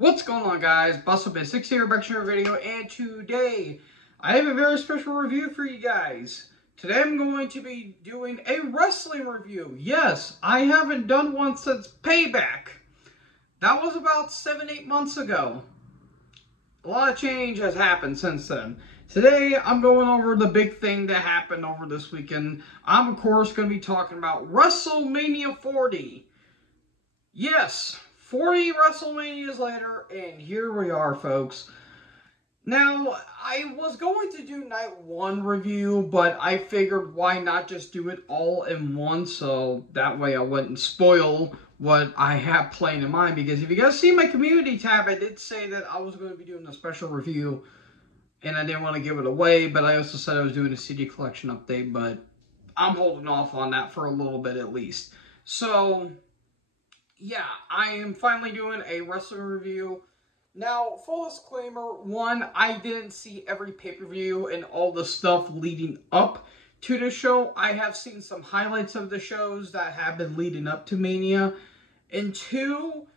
What's going on, guys? Bustle6 here, back to another video, and today I have a very special review for you guys. Today I'm going to be doing a wrestling review. Yes, I haven't done one since Payback. That was about 7-8 months ago. A lot of change has happened since then. Today I'm going over the big thing that happened over this weekend. I'm of course going to be talking about WrestleMania 40. Yes, 40 WrestleManias later, and here we are, folks. Now, I was going to do night one review, but I figured why not just do it all in one, so that way I wouldn't spoil what I have playing in mind. Because if you guys see my community tab, I did say that I was going to be doing a special review, and I didn't want to give it away, but I also said I was doing a CD collection update, but I'm holding off on that for a little bit at least. So yeah, I am finally doing a wrestling review. Now, full disclaimer, one, I didn't see every pay-per-view and all the stuff leading up to the show. I have seen some highlights of the shows that have been leading up to Mania. And two,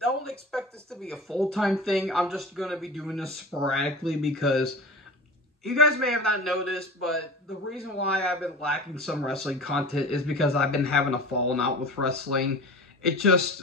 don't expect this to be a full-time thing. I'm just going to be doing this sporadically because you guys may have not noticed, but the reason why I've been lacking some wrestling content is because I've been having a falling out with wrestling. It just,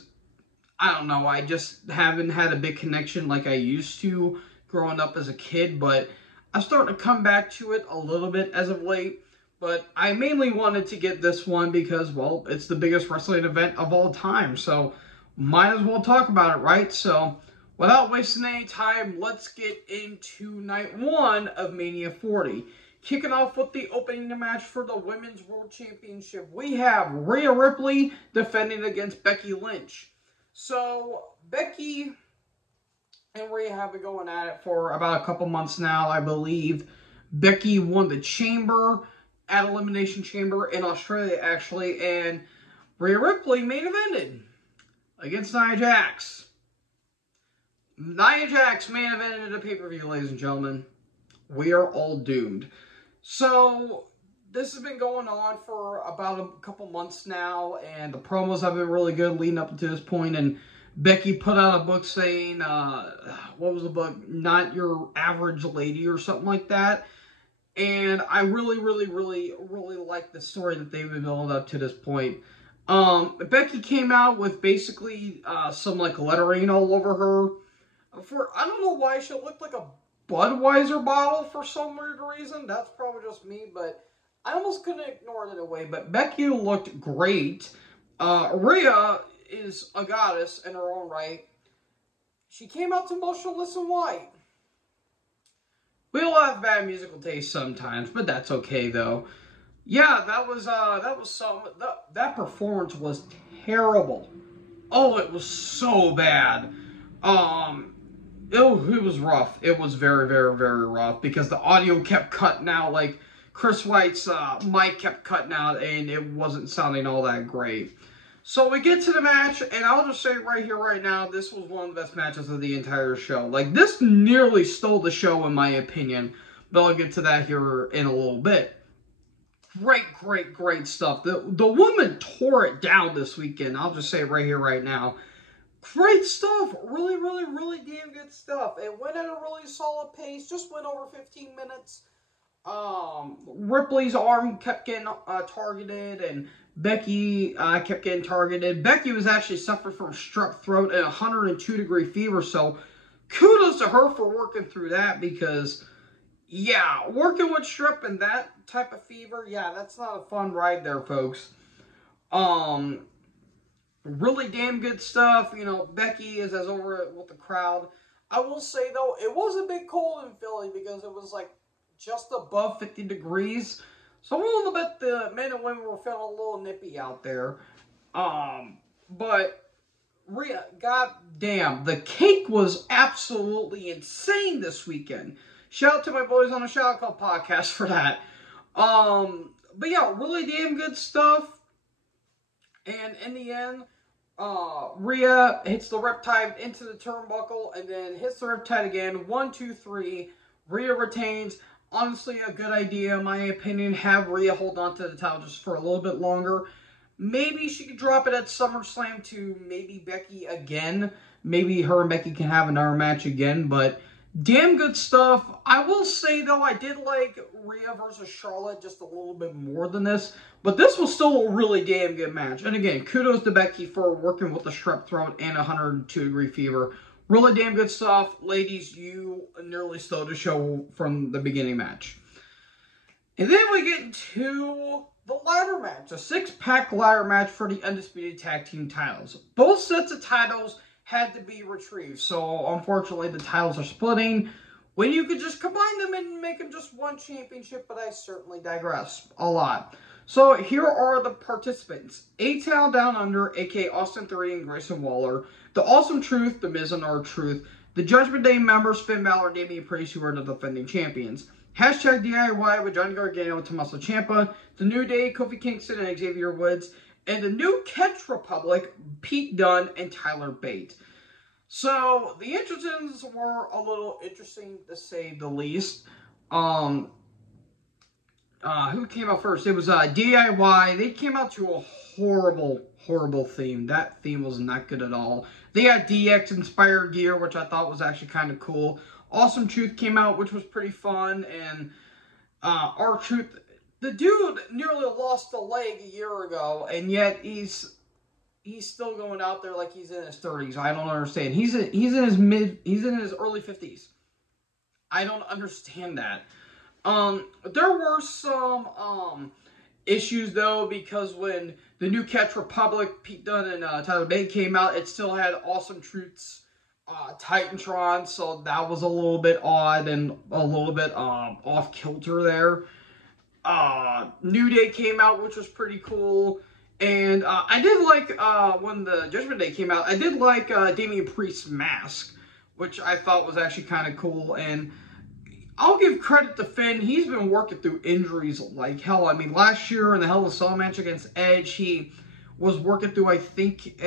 I don't know, I just haven't had a big connection like I used to growing up as a kid, but I'm starting to come back to it a little bit as of late. But I mainly wanted to get this one because, well, it's the biggest wrestling event of all time, so might as well talk about it, right? So, without wasting any time, let's get into night one of Mania 40. Kicking off with the opening match for the Women's World Championship, we have Rhea Ripley defending against Becky Lynch. So, Becky and Rhea have been going at it for about a couple months now, I believe. Becky won the Chamber at Elimination Chamber in Australia, actually, and Rhea Ripley main evented against Nia Jax. Nia Jax main evented a pay-per-view, ladies and gentlemen. We are all doomed. So, this has been going on for about a couple months now, and the promos have been really good leading up to this point, and Becky put out a book saying, what was the book? Not Your Average Lady or something like that. And I really like the story that they've been building up to this point. Becky came out with basically some like lettering all over her. I don't know why she looked like a Budweiser bottle for some weird reason. That's probably just me, but I almost couldn't ignore it in a way. But Becky looked great. Rhea is a goddess in her own right. She came out to Motionless in White. We all have bad musical taste sometimes, but that's okay though. Yeah, that was that performance was terrible. Oh, it was so bad. It was rough. It was very rough because the audio kept cutting out. Like, Chris White's mic kept cutting out and it wasn't sounding all that great. So we get to the match, and I'll just say right here, right now, this was one of the best matches of the entire show. Like, this nearly stole the show in my opinion, but I'll get to that here in a little bit. Great stuff. The woman tore it down this weekend. I'll just say it right here, right now. Great stuff. Really damn good stuff. It went at a really solid pace. Just went over 15 minutes. Ripley's arm kept getting targeted, and Becky kept getting targeted. Becky was actually suffering from strep throat and 102-degree fever, so kudos to her for working through that because, yeah, working with strep and that type of fever, yeah, that's not a fun ride there, folks. Really damn good stuff. You know, Becky is as over it with the crowd. I will say, though, it was a bit cold in Philly because it was, like, just above 50 degrees. So a little bit, the men and women were feeling a little nippy out there. But, Rhea, goddamn, the cake was absolutely insane this weekend. Shout out to my boys on the Shout Out podcast for that. But yeah, really damn good stuff. And in the end, Rhea hits the Riptide into the turnbuckle and then hits the Riptide again. 1, 2, 3. Rhea retains. Honestly, a good idea, in my opinion. Have Rhea hold on to the title just for a little bit longer. Maybe she could drop it at SummerSlam to maybe Becky again. Maybe her and Becky can have another match again, but damn good stuff. I will say, though, I did like Rhea versus Charlotte just a little bit more than this, but this was still a really damn good match. And again, kudos to Becky for working with the strep throat and 102-degree fever. Really damn good stuff. Ladies, you nearly stole the show from the beginning match. And then we get into the ladder match, a 6-pack ladder match for the Undisputed Tag Team titles. Both sets of titles had to be retrieved, so unfortunately the titles are splitting when you could just combine them and make them just one championship, but I certainly digress a lot. So here are the participants. A-Town Down Under, aka Austin Theory and Grayson Waller, The Awesome Truth, The Miz and R-Truth, the Judgment Day members Finn Balor and Damian Priest, who are the defending champions. Hashtag DIY with Johnny Gargano and Tommaso Ciampa, The New Day, Kofi Kingston and Xavier Woods, and the New Catch Republic, Pete Dunne and Tyler Bate. So, the entrances were a little interesting, to say the least. Who came out first? It was DIY. They came out to a horrible theme. That theme was not good at all. They had DX-inspired gear, which I thought was actually kind of cool. Awesome Truth came out, which was pretty fun, and R-Truth, the dude nearly lost a leg a year ago, and yet he's still going out there like he's in his 30s. I don't understand. He's in his early 50s. I don't understand that. There were some issues though, because when the New Catch Republic, Pete Dunne and Tyler Bate came out, it still had Awesome Truth's Titantron, so that was a little bit odd and a little bit off kilter there. New Day came out, which was pretty cool, and I did like when the Judgment Day came out. I did like Damian Priest's mask, which I thought was actually kind of cool. And I'll give credit to Finn. He's been working through injuries like hell. I mean, last year in the Hell in a Cell match against Edge, he was working through, I think,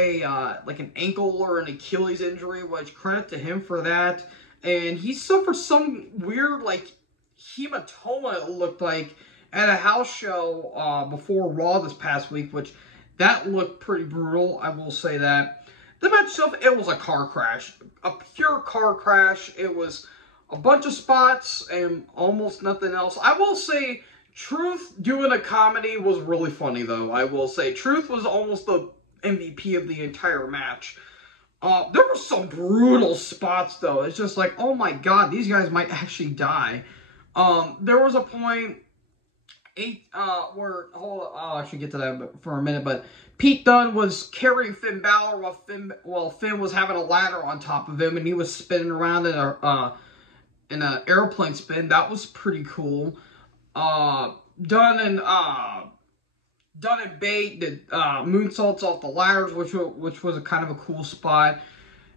like an ankle or an Achilles injury, which credit to him for that. And he suffered some weird, like, hematoma, it looked like, at a house show before Raw this past week, which that looked pretty brutal, I will say that. The match itself, it was a car crash. A pure car crash. It was a bunch of spots and almost nothing else. I will say, Truth doing a comedy was really funny, though. I will say, Truth was almost the MVP of the entire match. There were some brutal spots, though. It's just like, oh my god, these guys might actually die. There was a point where, I'll actually get to that for a minute, but Pete Dunne was carrying Finn Balor while Finn was having a ladder on top of him, and he was spinning around in an airplane spin. That was pretty cool. Dunne and Bate did moonsaults off the ladders, which was a kind of a cool spot.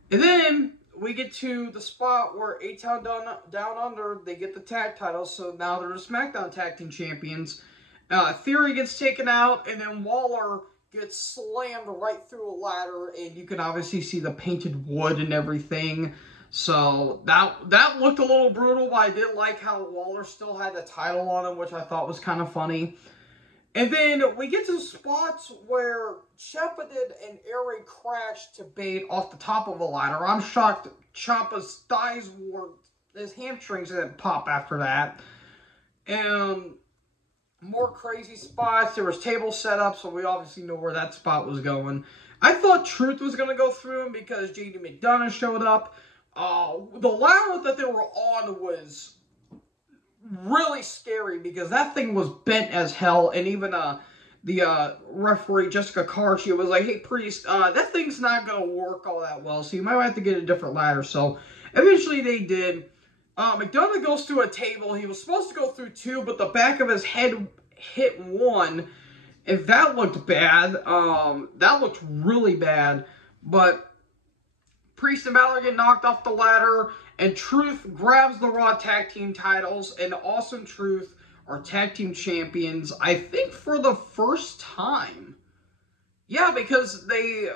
And then we get to the spot where A-Town Down Under, they get the tag titles, so now they're the SmackDown Tag Team Champions. Theory gets taken out, and then Waller gets slammed right through a ladder, and you can obviously see the painted wood and everything. So that looked a little brutal, but I did like how Waller still had the title on him, which I thought was kind of funny. And then we get to spots where Ciampa did an airy crash to Bate off the top of a ladder. I'm shocked Ciampa's thighs were, his hamstrings didn't pop after that. And more crazy spots. There was table set up, so we obviously know where that spot was going. I thought Truth was going to go through him because JD McDonough showed up. The ladder that they were on was really scary because that thing was bent as hell, and even the referee Jessica Carr, she was like, "Hey Priest, that thing's not gonna work all that well, so you might have to get a different ladder." So eventually they did. McDonough goes through a table. He was supposed to go through two, but the back of his head hit one, and that looked bad. That looked really bad, but Priest and Balor get knocked off the ladder, and Truth grabs the Raw Tag Team titles, and Awesome Truth are Tag Team Champions, I think for the first time. Yeah, because they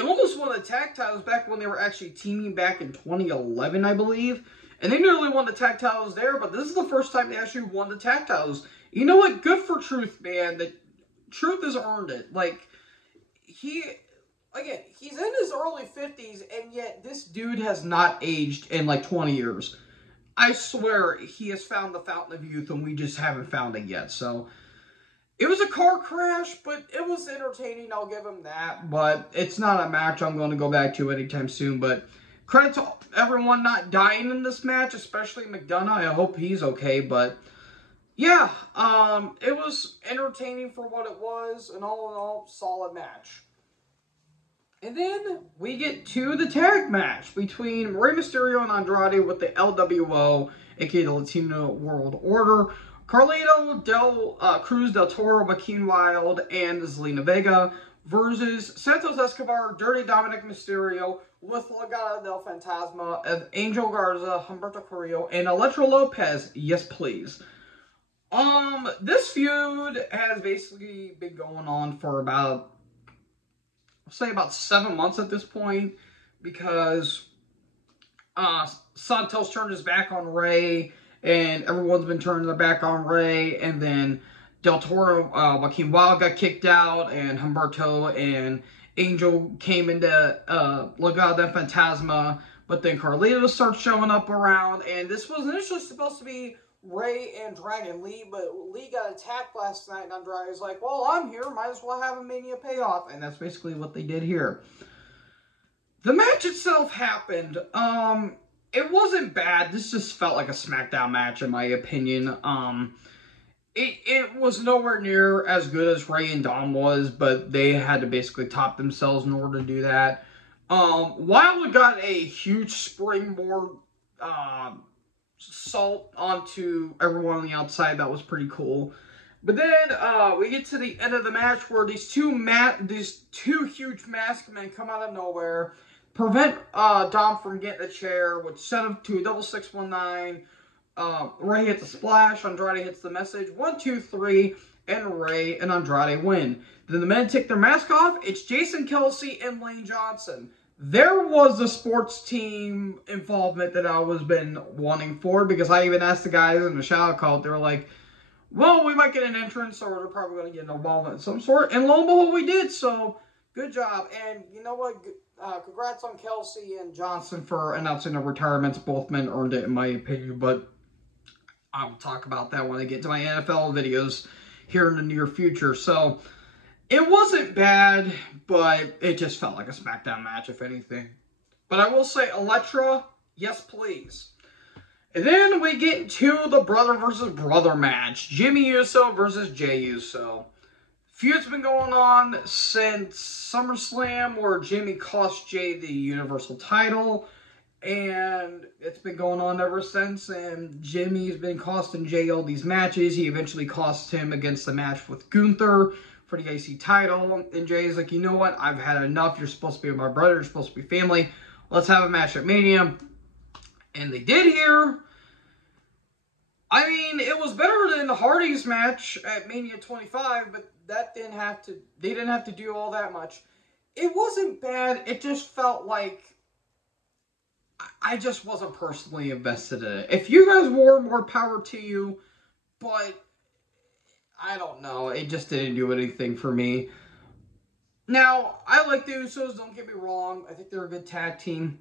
almost won the tag titles back when they were actually teaming back in 2011, I believe. And they nearly won the tag titles there, but this is the first time they actually won the tag titles. You know what? Good for Truth, man. That Truth has earned it. Like, again, he's in his early 50s, and yet this dude has not aged in like 20 years. I swear, he has found the fountain of youth, and we just haven't found it yet. So, it was a car crash, but it was entertaining. I'll give him that. But it's not a match I'm going to go back to anytime soon. But credit to everyone not dying in this match, especially McDonough. I hope he's okay. But yeah, it was entertaining for what it was. And all in all, solid match. And then we get to the tag match between Rey Mysterio and Andrade with the LWO, aka the Latino World Order, Carlito, Cruz del Toro, Joaquin Wilde, and Zelina Vega versus Santos Escobar, Dirty Dominic Mysterio, with Legado del Fantasma, Angel Garza, Humberto Carrillo, and Electro Lopez. Yes, please. This feud has basically been going on for about, I'll say about 7 months at this point, because Santos turned his back on Rey, and everyone's been turning their back on Rey, and then Del Toro, Joaquin Wilde got kicked out, and Humberto and Angel came into Legado del Fantasma, but then Carlito starts showing up around, and this was initially supposed to be Rey and Dragon Lee, but Lee got attacked last night, and Andrade was like, well, I'm here, might as well have a Mania payoff, and that's basically what they did here. The match itself happened. It wasn't bad. This just felt like a SmackDown match, in my opinion. It was nowhere near as good as Rey and Dom was, but they had to basically top themselves in order to do that. Wilde got a huge springboard salt onto everyone on the outside. That was pretty cool. But then we get to the end of the match where these two huge masked men come out of nowhere, prevent Dom from getting the chair, which sent him to a double 619. Rey hits a splash, Andrade hits the message, 1, 2, 3, and Rey and Andrade win. Then the men take their mask off. It's Jason Kelsey and Lane Johnson. There was a sports team involvement that I was been wanting for, because I even asked the guys in the shout-out call. They were like, well, we might get an entrance, or they're probably going to get an involvement of some sort. And lo and behold, we did, so good job. And you know what? Congrats on Kelsey and Johnson for announcing their retirements. Both men earned it, in my opinion, but I'll talk about that when I get to my NFL videos here in the near future. So it wasn't bad, but it just felt like a SmackDown match, if anything. But I will say, Elektra, yes please. And then we get into the brother versus brother match. Jimmy Uso versus Jey Uso. Feud's been going on since SummerSlam, where Jimmy cost Jey the Universal title. And it's been going on ever since. And Jimmy's been costing Jey all these matches. He eventually cost him against the match with Gunther for the IC title. And Jey's like, you know what? I've had enough. You're supposed to be my brother. You're supposed to be family. Let's have a match at Mania. And they did here. I mean, it was better than the Hardys match at Mania 25, but that didn't have to, they didn't have to do all that much. It wasn't bad. It just felt like I just wasn't personally invested in it. If you guys were, more power to you, but I don't know. It just didn't do anything for me. Now, I like the Usos, don't get me wrong. I think they're a good tag team.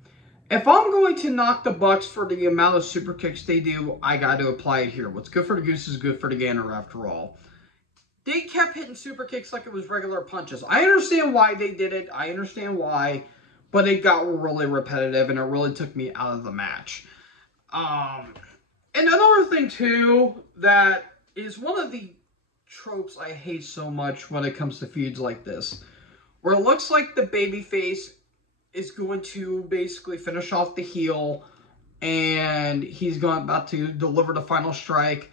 If I'm going to knock the Bucks for the amount of super kicks they do, I got to apply it here. What's good for the goose is good for the gander, after all. They kept hitting super kicks like it was regular punches. I understand why they did it. I understand why. But it got really repetitive, and it really took me out of the match. And another thing, too, that is one of the tropes I hate so much when it comes to feuds like this, where it looks like the babyface is going to basically finish off the heel, and he's about to deliver the final strike,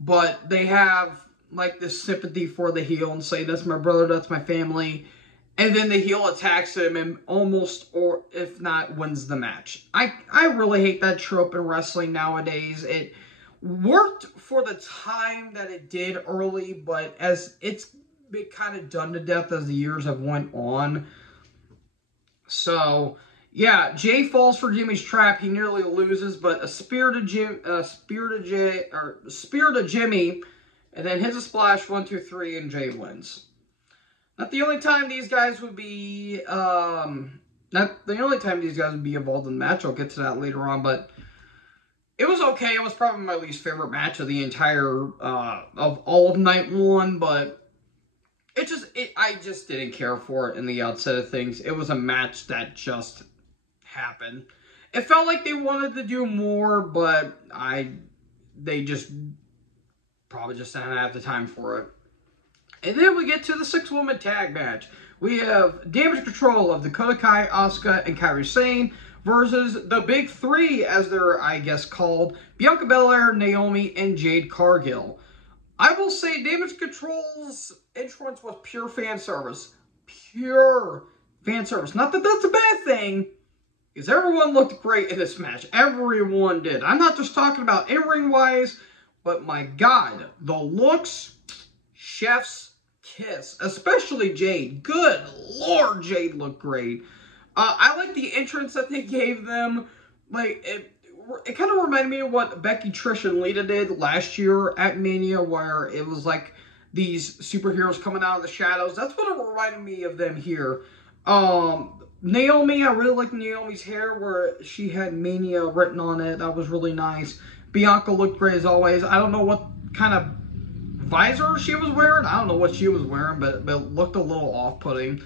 but they have like this sympathy for the heel and say, that's my brother, that's my family, and then the heel attacks him and almost, or if not, wins the match. I really hate that trope in wrestling nowadays. It worked for the time that it did early, but as it's been kind of done to death as the years have went on. So, yeah, Jey falls for Jimmy's trap. He nearly loses, but a spear to Jimmy, and then hits a splash, 1, 2, 3, and Jey wins. Not the only time these guys would be, not the only time these guys would be involved in the match. I'll get to that later on, but it was okay. It was probably my least favorite match of the entire, of all of night one, but I just didn't care for it in the outset of things. It was a match that just happened. It felt like they wanted to do more, but they just probably just didn't have the time for it. And then we get to the 6-woman tag match. We have Damage Control of Dakota Kai, Asuka, and Kairi Sane versus the Big Three, as they're, I guess, called, Bianca Belair, Naomi, and Jade Cargill. I will say Damage Control's entrance was pure fan service. Pure fan service. Not that that's a bad thing, because everyone looked great in this match. Everyone did. I'm not just talking about in-ring wise, but my God, the looks, chef's kiss. Especially Jade. Good Lord, Jade looked great. I like the entrance that they gave them. Like, it kind of reminded me of what Becky, Trish, and Lita did last year at Mania, where it was like these superheroes coming out of the shadows. That's what it reminded me of them here. Naomi, I really liked Naomi's hair where she had Mania written on it. That was really nice. Bianca looked great as always. I don't know what kind of visor she was wearing. I don't know what she was wearing, but it looked a little off-putting.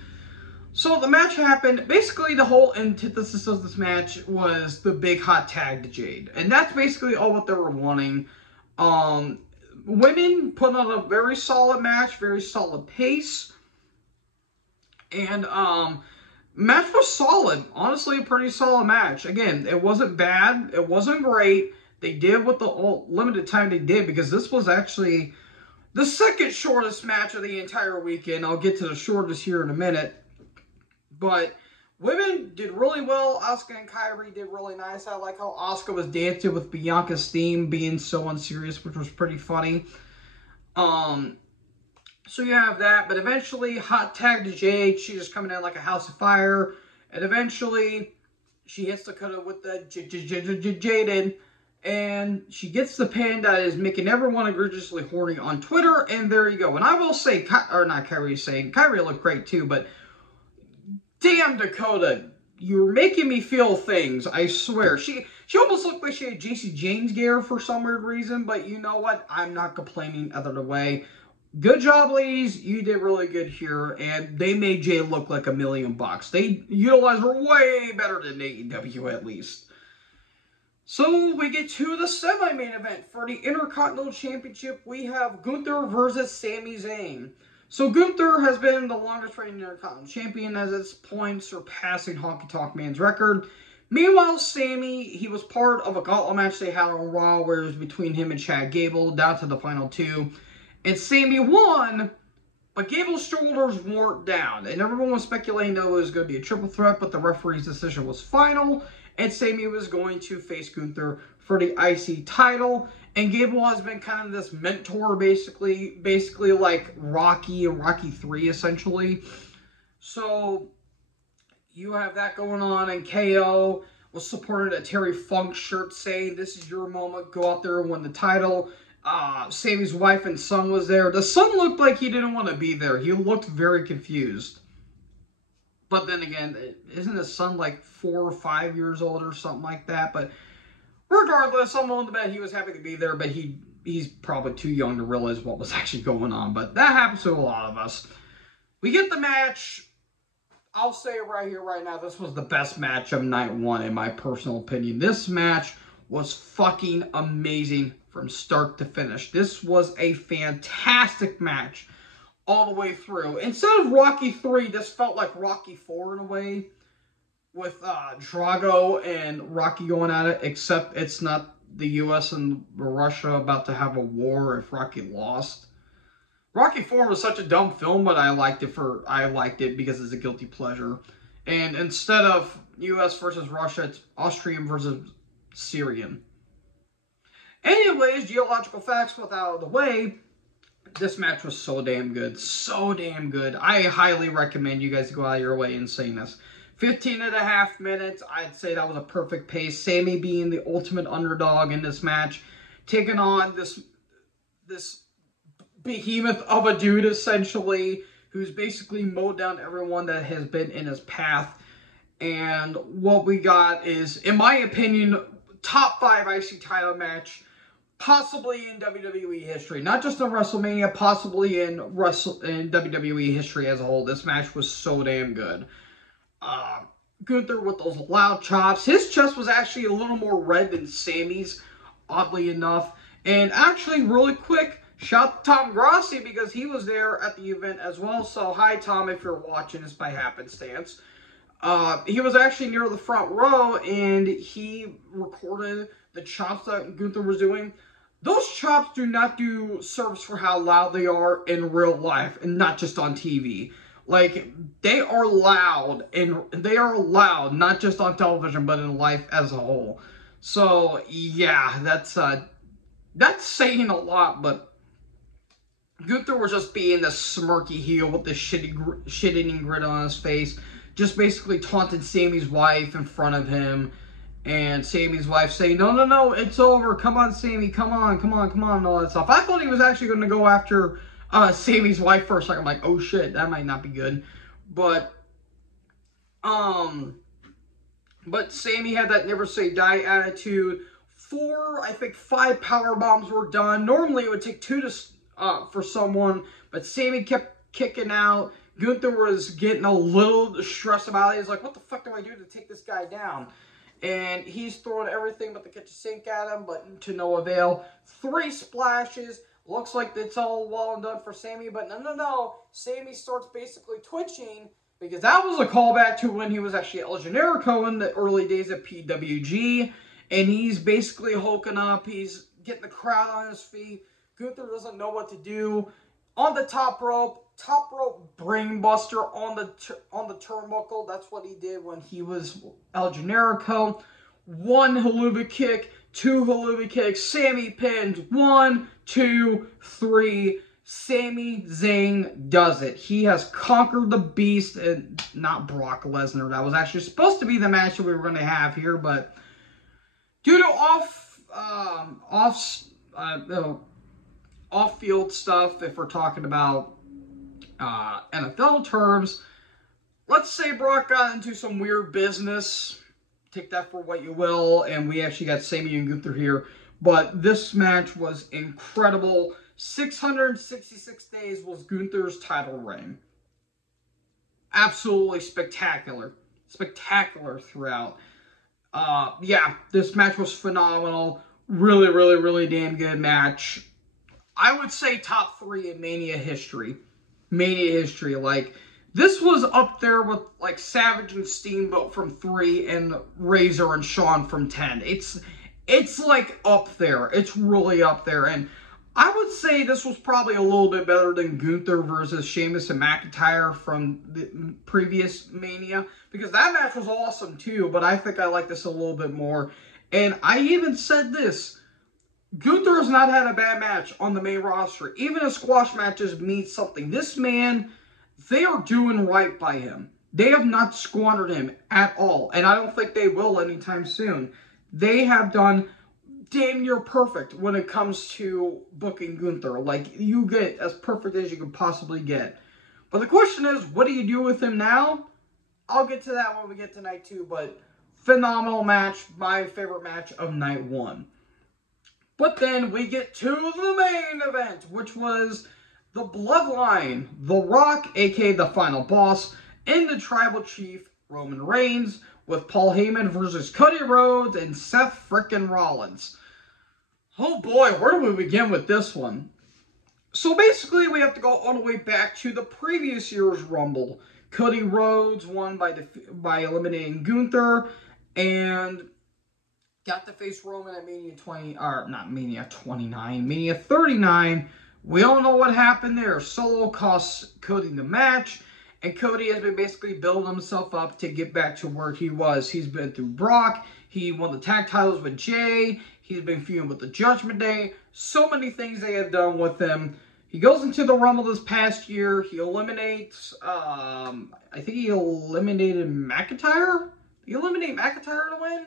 So the match happened. Basically, the whole antithesis of this match was the big hot tag to Jade. And that's basically all what they were wanting. Women put on a very solid match, very solid pace. And match was solid. Honestly, a pretty solid match. Again, it wasn't bad. It wasn't great. They did what the limited time they did, because this was actually the second shortest match of the entire weekend. I'll get to the shortest here in a minute. But women did really well. Asuka and Kairi did really nice. I like how Asuka was dancing with Bianca's theme, being so unserious, which was pretty funny. So you have that. But eventually, hot tag to Jade. She's just coming in like a house of fire. And eventually, she hits Dakota with the Jaden. And she gets the pin that is making everyone egregiously horny on Twitter. And there you go. And I will say, or not Kairi saying, Kairi looked great too, but damn, Dakota, you're making me feel things, I swear. She almost looked like she had JC James gear for some weird reason, but you know what? I'm not complaining either way. Good job, ladies. You did really good here, and they made Jay look like $1 million. They utilized her way better than AEW, at least. So, we get to the semi-main event. For the Intercontinental Championship, we have Gunther versus Sami Zayn. So Gunther has been the longest reigning Intercontinental Champion at this point, surpassing Honky Tonk Man's record. Meanwhile, Sami, he was part of a gauntlet match they had on Raw, where it was between him and Chad Gable, down to the final two. And Sami won, but Gable's shoulders weren't down. And everyone was speculating that it was going to be a triple threat, but the referee's decision was final. And Sami was going to face Gunther for the IC title. And Gable has been kind of this mentor, basically like Rocky and Rocky 3, essentially. So, you have that going on, and KO was supported a Terry Funk shirt saying, "This is your moment, go out there and win the title." Sami's wife and son was there. The son looked like he didn't want to be there. He looked very confused. But then again, isn't his son like 4 or 5 years old or something like that? But regardless, I'm willing to bet he was happy to be there, but he's probably too young to realize what was actually going on. But that happens to a lot of us. We get the match. I'll say it right here, right now. This was the best match of night one, in my personal opinion. This match was fucking amazing from start to finish. This was a fantastic match all the way through. Instead of Rocky 3, this felt like Rocky 4 in a way, with Drago and Rocky going at it, except it's not the U.S. and Russia about to have a war if Rocky lost. Rocky 4 was such a dumb film, but I liked it because it's a guilty pleasure. And instead of U.S. versus Russia, it's Austrian versus Syrian. Anyways, geological facts out of the way, this match was so damn good. So damn good. I highly recommend you guys go out of your way and seeing this. 15.5 minutes. I'd say that was a perfect pace. Sami being the ultimate underdog in this match, taking on this behemoth of a dude, essentially, who's basically mowed down everyone that has been in his path. And what we got is, in my opinion, top 5 IC title match, possibly in WWE history. Not just in WrestleMania, possibly in WWE history as a whole. This match was so damn good. Gunther with those loud chops. His chest was actually a little more red than Sammy's, oddly enough. And actually, really quick, shout out to Tom Grassi because he was there at the event as well. So, hi Tom, if you're watching this by happenstance. He was actually near the front row, and he recorded the chops that Gunther was doing. Those chops do not do service for how loud they are in real life, and not just on TV. Like, they are loud, and they are loud, not just on television, but in life as a whole. So, yeah, that's saying a lot, but Gunther was just being the smirky heel with the shit-eating grin on his face. Just basically taunted Sammy's wife in front of him. And Sammy's wife saying, no, it's over. Come on, Sammy. Come on, and all that stuff. I thought he was actually going to go after Sammy's wife first. Like, I'm like, oh shit, that might not be good. But Sammy had that never say die attitude. 5 power bombs were done. Normally it would take 2 for someone, but Sammy kept kicking out. Gunther was getting a little stressed about it. He's like, what the fuck do I do to take this guy down? And he's throwing everything but the kitchen sink at him, but to no avail. 3 splashes. Looks like it's all well and done for Sammy, but no. Sammy starts basically twitching, because that was a callback to when he was actually El Generico in the early days of PWG. And he's basically hulking up. He's getting the crowd on his feet. Gunther doesn't know what to do. On the top rope brainbuster on the turnbuckle. That's what he did when he was El Generico. 1 haluva kick, 2 haluva kicks. Sammy pins. 1, 2, 3. Sami Zayn does it. He has conquered the beast, and not Brock Lesnar. That was actually supposed to be the match that we were going to have here, but due to off-field stuff, if we're talking about NFL terms, let's say Brock got into some weird business. Take that for what you will, and we actually got Sami and Gunther here. But this match was incredible. 666 days was Gunther's title reign. Absolutely spectacular. Spectacular throughout. Yeah, this match was phenomenal. Really, really, really damn good match. I would say top 3 in Mania history. Like, this was up there with, like, Savage and Steamboat from 3 and Razor and Shawn from 10. It's like, up there. It's really up there. And I would say this was probably a little bit better than Gunther versus Sheamus and McIntyre from the previous Mania, because that match was awesome too, but I think I like this a little bit more. And I even said this, Gunther has not had a bad match on the main roster. Even his squash matches mean something. This man, they are doing right by him. They have not squandered him at all, and I don't think they will anytime soon. They have done damn near perfect when it comes to booking Gunther. Like, you get as perfect as you can possibly get. But the question is, what do you do with him now? I'll get to that when we get to night 2, but phenomenal match. My favorite match of night 1. But then we get to the main event, which was the Bloodline, The Rock, aka the Final Boss, and the Tribal Chief, Roman Reigns, with Paul Heyman versus Cody Rhodes and Seth frickin' Rollins. Oh boy, where do we begin with this one? So basically, we have to go all the way back to the previous year's Rumble. Cody Rhodes won by eliminating Gunther, and got to face Roman at Mania 39. We all know what happened there. Solo cost Cody the match, and Cody has been basically building himself up to get back to where he was. He's been through Brock. He won the tag titles with Jay. He's been feuding with the Judgment Day. So many things they have done with him. He goes into the Rumble this past year. He eliminates, I think he eliminated McIntyre? Did he eliminate McIntyre to win?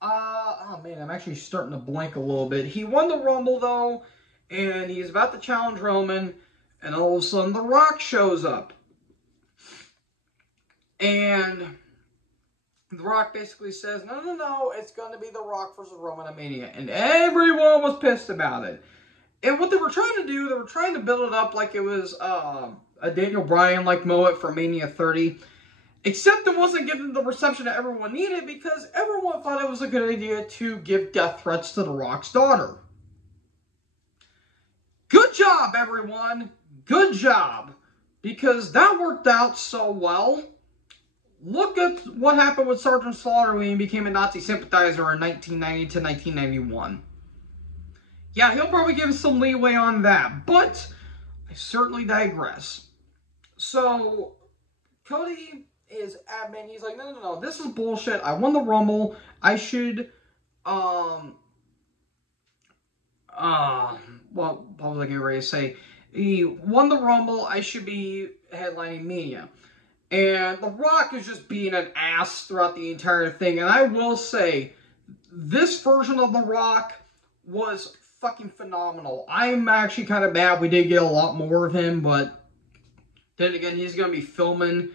Oh man, I'm actually starting to blank a little bit. He won the Rumble though, and he's about to challenge Roman. And all of a sudden, The Rock shows up. And The Rock basically says, no, it's going to be The Rock versus Wrestlemania. And everyone was pissed about it. And what they were trying to do, they were trying to build it up like it was a Daniel Bryan-like moment for Mania 30. Except it wasn't given the reception that everyone needed because everyone thought it was a good idea to give death threats to The Rock's daughter. Good job, everyone. Good job. Because that worked out so well. Look at what happened with Sergeant Slaughter when he became a Nazi sympathizer in 1990 to 1991. Yeah, he'll probably give us some leeway on that, but I certainly digress. So, Cody is admin. He's like, no, this is bullshit. I won the Rumble. I should, what was I getting ready to say? He won the Rumble. I should be headlining Mania. And The Rock is just being an ass throughout the entire thing. And I will say, this version of The Rock was fucking phenomenal. I'm actually kind of mad we did get a lot more of him, but then again, he's going to be filming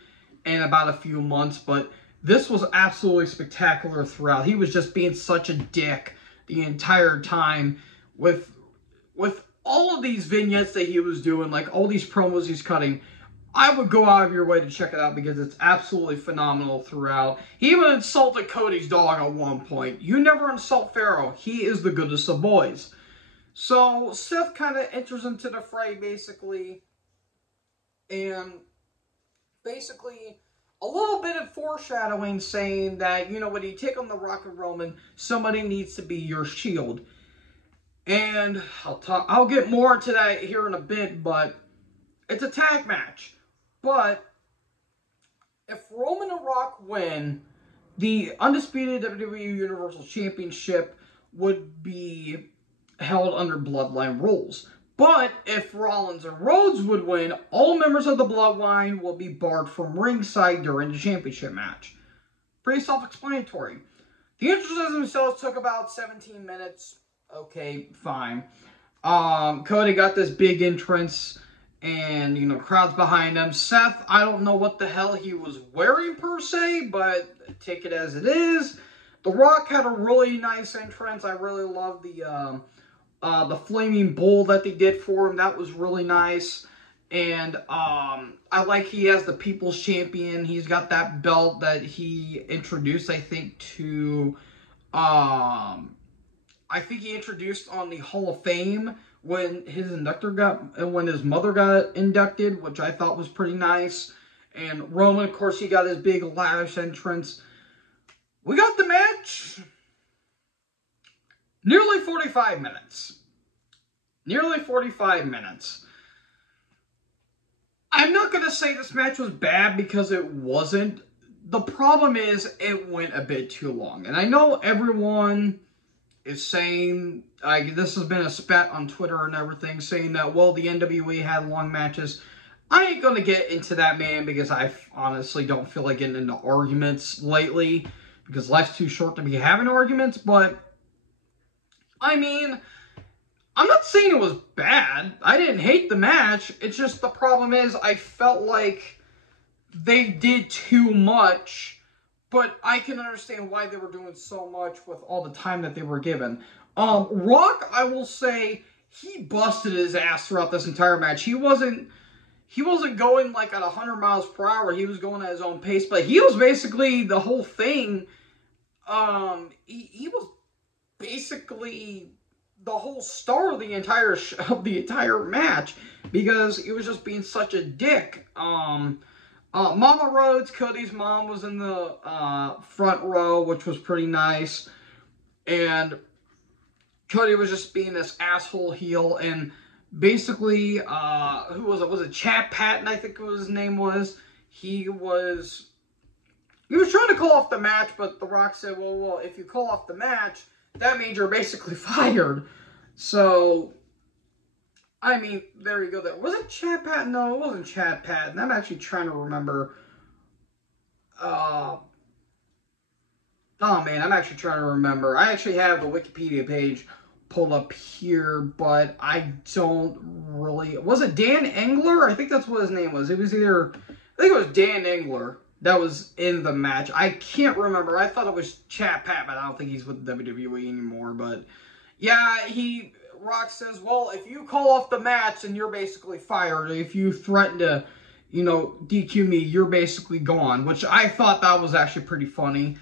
in about a few months, but this was absolutely spectacular throughout. He was just being such a dick the entire time with all of these vignettes that he was doing, like all these promos he's cutting. I would go out of your way to check it out because it's absolutely phenomenal throughout. He even insulted Cody's dog at one point. You never insult Pharaoh. He is the goodest of boys. So Seth kind of enters into the fray basically, and basically a little bit of foreshadowing saying that, you know, when you take on The Rock and Roman, somebody needs to be your shield. And I'll get more into that here in a bit, but it's a tag match. But if Roman and Rock win, the undisputed WWE Universal Championship would be held under Bloodline rules. But if Rollins and Rhodes would win, all members of the Bloodline will be barred from ringside during the championship match. Pretty self-explanatory. The entrances themselves took about 17 minutes. Okay, fine. Cody got this big entrance, and, you know, crowd's behind him. Seth, I don't know what the hell he was wearing per se, but take it as it is. The Rock had a really nice entrance. I really love the flaming bull that they did for him. That was really nice. And I like he has the People's Champion. He's got that belt that he introduced, I think, to... I think he introduced on the Hall of Fame when his mother got inducted, which I thought was pretty nice. And Roman, of course, he got his big lavish entrance. We got the match. Nearly 45 minutes. Nearly 45 minutes. I'm not going to say this match was bad because it wasn't. The problem is it went a bit too long. And I know everyone is saying, this has been a spat on Twitter and everything, saying that, well, the NWA had long matches. I ain't going to get into that, man, because I honestly don't feel like getting into arguments lately, because life's too short to be having arguments, but, I mean, I'm not saying it was bad. I didn't hate the match. It's just the problem is I felt like they did too much. But I can understand why they were doing so much with all the time that they were given. Rock, I will say, he busted his ass throughout this entire match. He wasn't going like at 100 miles per hour. He was going at his own pace. But he was basically the whole thing. He was basically the whole star of the entire match because he was just being such a dick. Mama Rhodes, Cody's mom, was in the front row, which was pretty nice. And Cody was just being this asshole heel. And basically, who was it? Was it Chad Patton, I think his name was? He was trying to call off the match, but The Rock said, well, if you call off the match, that means you're basically fired. So, I mean, there you go. Was it Chad Patton? No, it wasn't Chad Patton. I'm actually trying to remember. Oh, man, I'm actually trying to remember. I actually have the Wikipedia page pulled up here, but I don't really... Was it Dan Engler? I think that's what his name was. It was either... I think it was Dan Engler that was in the match. I can't remember. I thought it was Chad Pat, but I don't think he's with WWE anymore. But yeah, Rock says, well, if you call off the match, then you're basically fired. If you threaten to, you know, DQ me, you're basically gone. Which I thought that was actually pretty funny.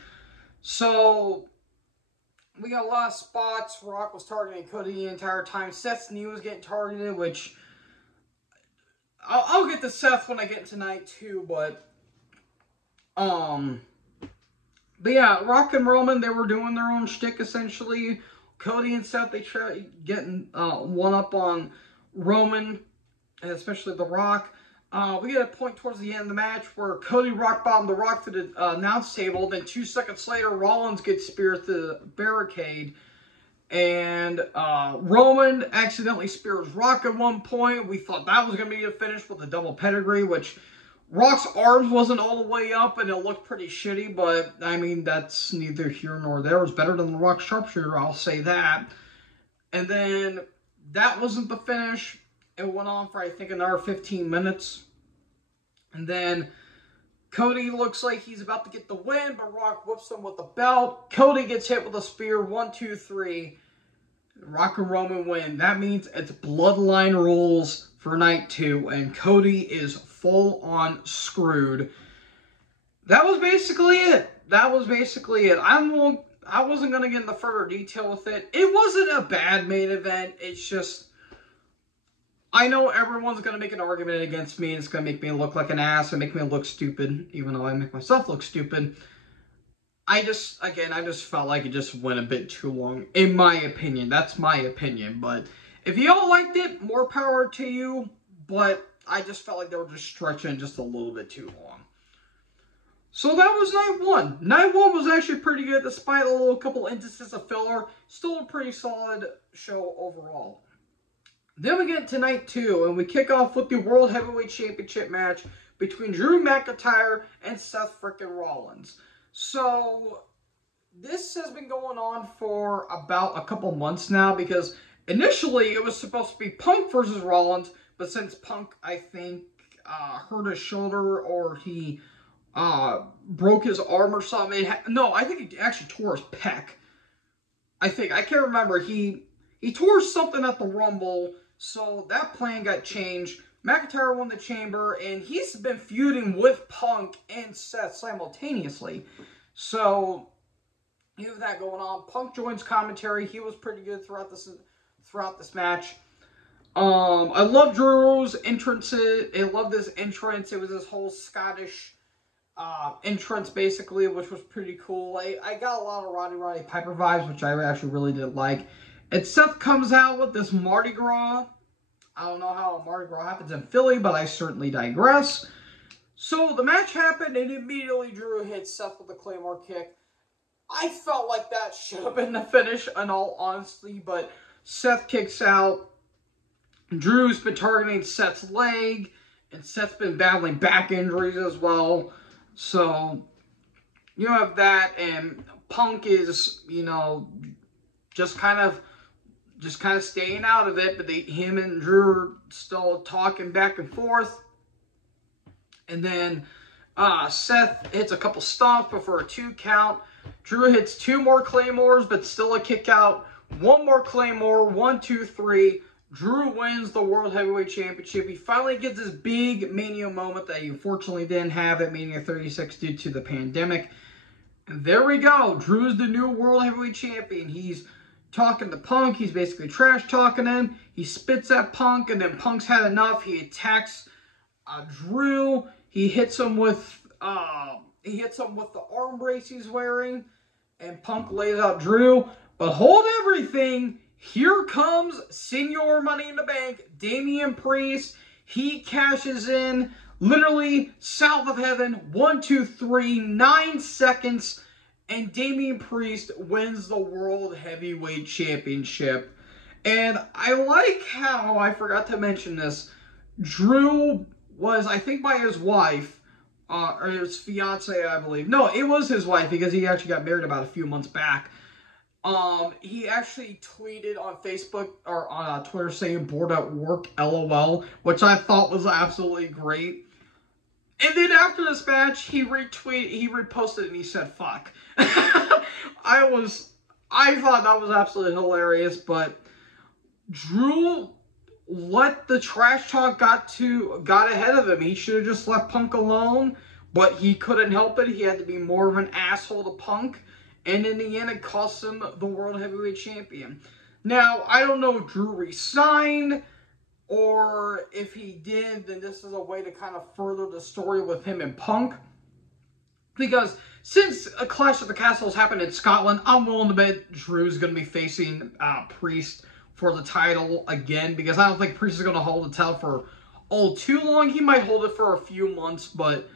So we got a lot of spots. Rock was targeting Cody the entire time. Seth's knee was getting targeted, which I'll get to Seth when I get into night 2, but yeah, Rock and Roman, they were doing their own shtick essentially. Cody and Seth, they try getting one up on Roman, and especially The Rock. We get a point towards the end of the match where Cody rock bottomed The Rock to the announce table. Then 2 seconds later, Rollins gets speared through the barricade. And Roman accidentally spears Rock at one point. We thought that was going to be the finish with a double pedigree, which Rock's arms wasn't all the way up, and it looked pretty shitty. But, I mean, that's neither here nor there. It was better than the Rock sharpshooter, I'll say that. And then that wasn't the finish. It went on for, I think, another 15 minutes. And then Cody looks like he's about to get the win, but Rock whips him with the belt. Cody gets hit with a spear. 1, 2, 3. Rock and Roman win. That means it's bloodline rules for night 2, and Cody is full on screwed. That was basically it. That was basically it. I wasn't going to get into further detail with it. It wasn't a bad main event. It's just, I know everyone's going to make an argument against me, and it's going to make me look like an ass and make me look stupid, even though I make myself look stupid. I just felt like it just went a bit too long, in my opinion. That's my opinion, but if y'all liked it, more power to you, but I just felt like they were just stretching just a little bit too long. So that was night 1. Night 1 was actually pretty good, despite a little couple instances of filler. Still a pretty solid show overall. Then we get to night 2, and we kick off with the World Heavyweight Championship match between Drew McIntyre and Seth frickin' Rollins. So, this has been going on for about a couple months now, because initially it was supposed to be Punk versus Rollins, but since Punk, I think, hurt his shoulder, or he broke his arm or something. No, I think he actually tore his pec. I can't remember. He tore something at the Rumble, so that plan got changed. McIntyre won the Chamber, and he's been feuding with Punk and Seth simultaneously. So, you have that going on. Punk joins commentary. He was pretty good throughout this match. I love Drew's entrance. I love this entrance. It was this whole Scottish entrance, basically, which was pretty cool. I got a lot of Roddy Piper vibes, which I actually really did like. And Seth comes out with this Mardi Gras. I don't know how a Mardi Gras happens in Philly, but I certainly digress. So the match happened, and immediately Drew hit Seth with a Claymore kick. I felt like that should have been the finish, in all honesty, but Seth kicks out. Drew's been targeting Seth's leg, and Seth's been battling back injuries as well. So, you have that, and Punk is, you know, just kind of staying out of it, but him and Drew are still talking back and forth. And then Seth hits a couple stomps before a 2 count. Drew hits 2 more Claymores, but still a kick out. 1 more Claymore, 1, 2, 3. Drew wins the World Heavyweight Championship. He finally gets this big Mania moment that he unfortunately didn't have at Mania 36 due to the pandemic. And there we go. Drew's the new World Heavyweight Champion. He's talking to Punk. He's basically trash talking him. He spits at Punk, and then Punk's had enough. He attacks Drew. He hits him with the arm brace he's wearing, and Punk lays out Drew. But hold everything. Here comes Senior Money in the Bank, Damian Priest. He cashes in, literally south of heaven. 1, 2, 3, 9 seconds. And Damian Priest wins the World Heavyweight Championship. And I like how, I forgot to mention this, Drew was, I think, by his wife, or his fiance, I believe. No, it was his wife, because he actually got married about a few months back. He actually tweeted on Facebook or on Twitter saying bored at work, LOL, which I thought was absolutely great. And then after this match, he reposted and he said, fuck. I thought that was absolutely hilarious, but Drew let the trash talk got ahead of him. He should have just left Punk alone, but he couldn't help it. He had to be more of an asshole to Punk. And in the end, it cost him the World Heavyweight Champion. Now, I don't know if Drew resigned, or if he did, then this is a way to kind of further the story with him and Punk. Because since a Clash at the Castle has happened in Scotland, I'm willing to bet Drew's going to be facing Priest for the title again. Because I don't think Priest is going to hold the title for too long. He might hold it for a few months, but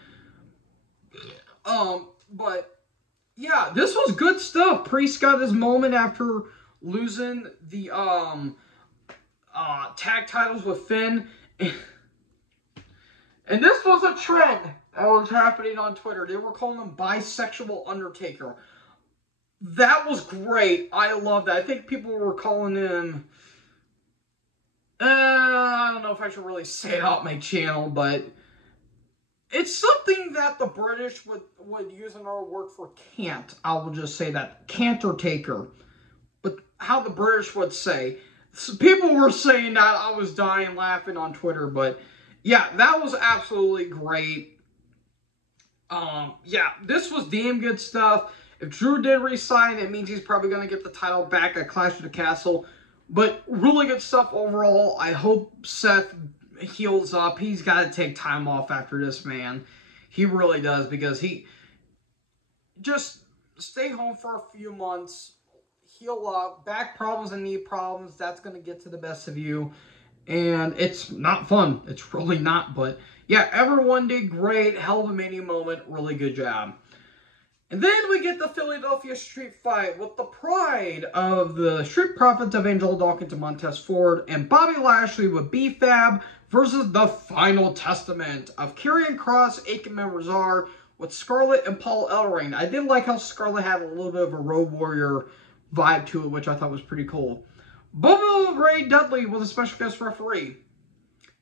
yeah, this was good stuff. Priest got his moment after losing the tag titles with Finn. And this was a trend that was happening on Twitter. They were calling him Bisexual Undertaker. That was great. I love that. I think people were calling him... I don't know if I should really say it out my channel, but... it's something that the British would use in our word for can't. I will just say that. Can't or taker. But how the British would say. So people were saying that. I was dying laughing on Twitter. But yeah, that was absolutely great. Yeah, this was damn good stuff. If Drew did resign, it means he's probably going to get the title back at Clash of the Castle. But really good stuff overall. I hope Seth heals up. He's got to take time off after this, man. He really does, because he just stay home for a few months, heal up, back problems and knee problems. That's going to get to the best of you, and it's not fun. It's really not, but yeah, everyone did great. Hell of a Mania moment. Really good job. And then we get the Philadelphia Street Fight with the pride of the Street Profits of Angelo Dawkins and Montez Ford and Bobby Lashley with B-Fab versus the Final Testament of Karrion Kross, Aikman Razar with Scarlett and Paul Ellering. I did like how Scarlett had a little bit of a Road Warrior vibe to it, which I thought was pretty cool. Bubba Ray Dudley was a special guest referee.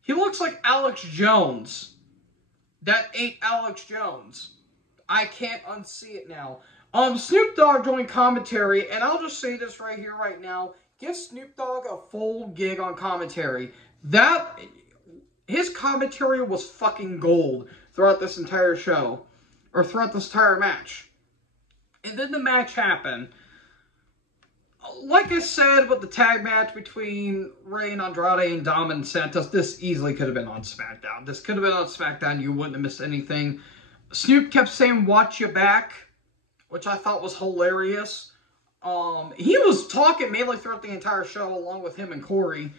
He looks like Alex Jones. That ain't Alex Jones. I can't unsee it now. Snoop Dogg joined commentary, and I'll just say this right here, right now. Give Snoop Dogg a full gig on commentary. His commentary was fucking gold throughout this entire show. Or throughout this entire match. And then the match happened. Like I said, with the tag match between Rey and Andrade and Dom and Santos, this easily could have been on SmackDown. This could have been on SmackDown. You wouldn't have missed anything. Snoop kept saying, "Watch your back," which I thought was hilarious. He was talking mainly throughout the entire show, along with him and Corey.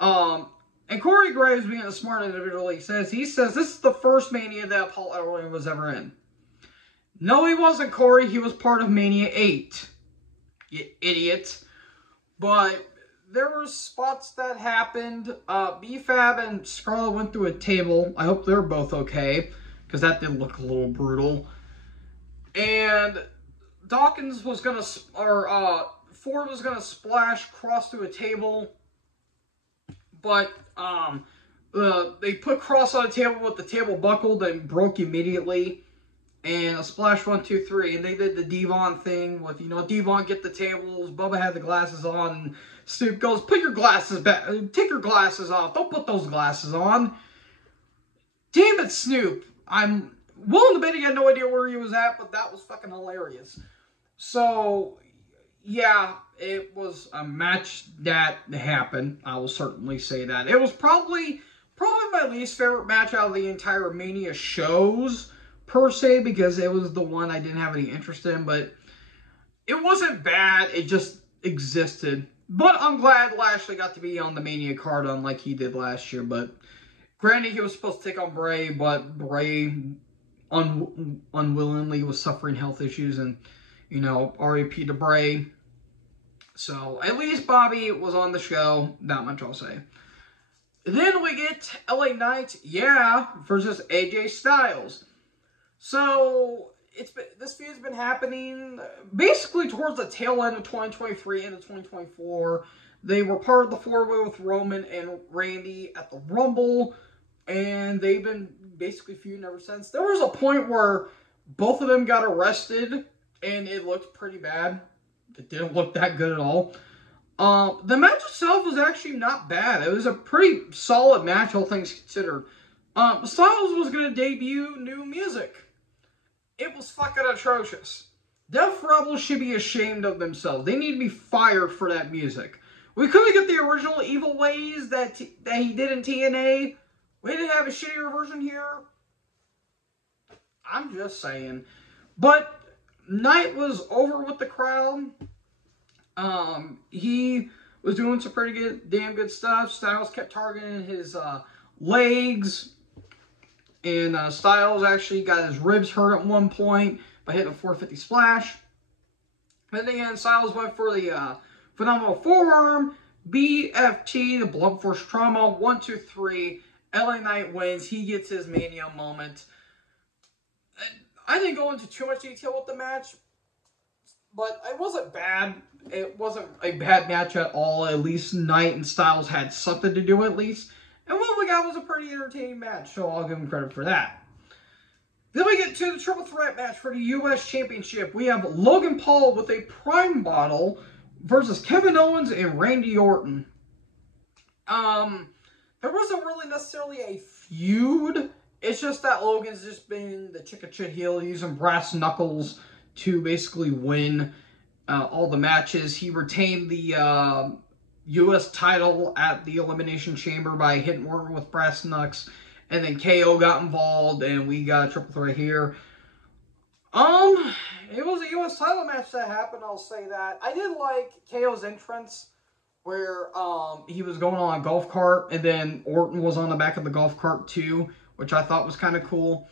And Corey Graves, being a smart individual, he says this is the first Mania that Paul Ellering was ever in. No, he wasn't, Corey. He was part of Mania 8. You idiot. But there were spots that happened. B-Fab and Scarlett went through a table. I hope they're both okay, because that did look a little brutal. And Dawkins was going to, Ford was going to splash Cross through a table. But they put Cross on a table with the table buckled and broke immediately. And a splash 1, 2, 3. And they did the Devon thing with, Devon get the tables. Bubba had the glasses on. And Snoop goes, put your glasses back. Take your glasses off. Don't put those glasses on. Damn it, Snoop. I'm willing to bet he had no idea where he was at, but that was fucking hilarious. So, yeah, it was a match that happened. I will certainly say that. It was probably my least favorite match out of the entire Mania shows, per se, because it was the one I didn't have any interest in, but it wasn't bad. It just existed. But I'm glad Lashley got to be on the Mania card, unlike he did last year. But granted, he was supposed to take on Bray, but Bray unwillingly was suffering health issues, and, R.I.P. to Bray. So, at least Bobby was on the show. Not much I'll say. Then we get LA Knight, versus AJ Styles. So, this feud's been happening basically towards the tail end of 2023 into 2024. They were part of the four-way with Roman and Randy at the Rumble, and they've been basically feuding ever since. There was a point where both of them got arrested, and it looked pretty bad. It didn't look that good at all. The match itself was actually not bad. It was a pretty solid match, all things considered. Styles was going to debut new music. It was fucking atrocious. Def Rebel should be ashamed of themselves. They need to be fired for that music. We couldn't get the original Evil Ways that he did in TNA. We didn't have a shittier version here. I'm just saying. But Knight was over with the crowd. He was doing some pretty good, damn good stuff. Styles kept targeting his legs. And Styles actually got his ribs hurt at one point by hitting a 450 splash. And then again, Styles went for the phenomenal forearm. BFT, the blunt force trauma. 1, 2, 3. LA Knight wins. He gets his Mania moment. I didn't go into too much detail with the match, but it wasn't bad. It wasn't a bad match at all. At least Knight and Styles had something to do at least. And what we got was a pretty entertaining match, so I'll give him credit for that. Then we get to the triple threat match for the U.S. Championship. We have Logan Paul with a Prime bottle versus Kevin Owens and Randy Orton. There wasn't really necessarily a feud. It's just that Logan's just been the chicken shit heel, using brass knuckles to basically win all the matches. He retained the U.S. title at the Elimination Chamber by hitting Orton with brass knucks. And then KO got involved, and we got a triple threat here. It was a U.S. title match that happened, I'll say that. I did like KO's entrance, where he was going on a golf cart, and then Orton was on the back of the golf cart too, which I thought was kind of cool.